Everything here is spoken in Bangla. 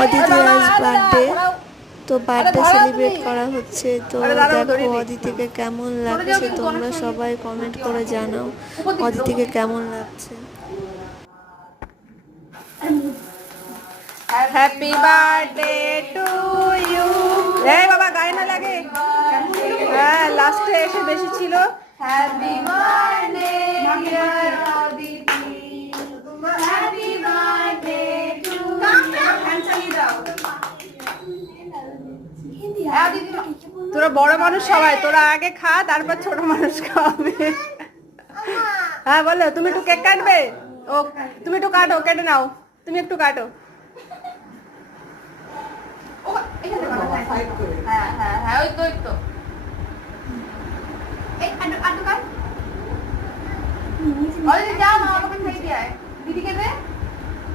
অদিতি আজ বার্থডে, তো বার্থডে সেলিব্রেট করা হচ্ছে। তো দেখো অদিতিকে কেমন লাগছে, তোমরা সবাই কমেন্ট করে জানাও অদিতিকে কেমন লাগছে। Happy birthday to you. এই বাবা গায়ে না লাগে, হ্যাঁ লাস্টে এসে বেশি ছিল। Happy birthday dear Aditi, happy birthday to you. Fan চালিয়ে দাও। তোরা বড় মানুষ সবাই, তোরা আগে খা, তারপর ছোট মানুষ খাবে। হ্যাঁ বলো, তুমি একটু কেক কাটবে? ও তুমি একটু কাটো, কেটে নাও, তুমি একটু কাটো। হ্যাঁ হ্যাঁ হ্যাঁ, ওই তো ওই তো। যাও মা, আমাকে খাইয়ে দিয়ে আয়, দিদিকে দে।